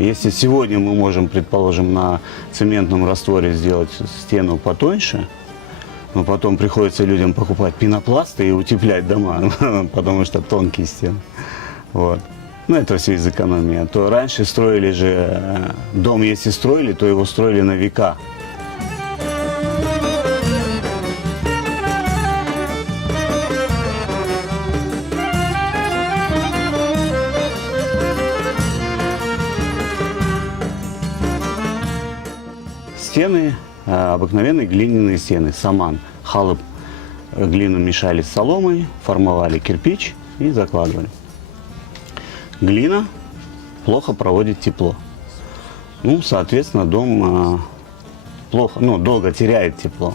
Если сегодня мы можем, предположим, на цементном растворе сделать стену потоньше, но потом приходится людям покупать пенопласты и утеплять дома, потому что тонкие стены. Вот. Ну, это все из экономии. То раньше строили же, дом если строили, то его строили на века. Стены, обыкновенные глиняные стены, саман, халып. Глину мешали с соломой, формовали кирпич и закладывали. Глина плохо проводит тепло. Ну, соответственно, дом долго теряет тепло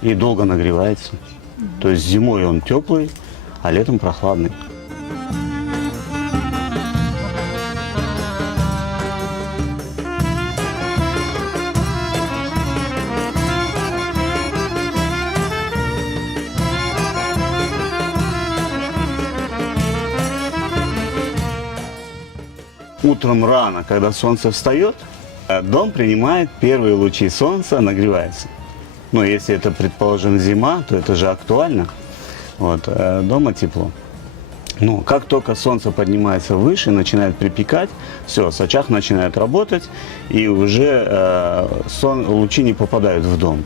и долго нагревается. То есть зимой он теплый, а летом прохладный. Утром рано, когда солнце встает, дом принимает первые лучи солнца, нагревается. Но если это, предположим, зима, то это же актуально. Вот, дома тепло. Но как только солнце поднимается выше, начинает припекать, все, сачах начинает работать, и уже лучи не попадают в дом.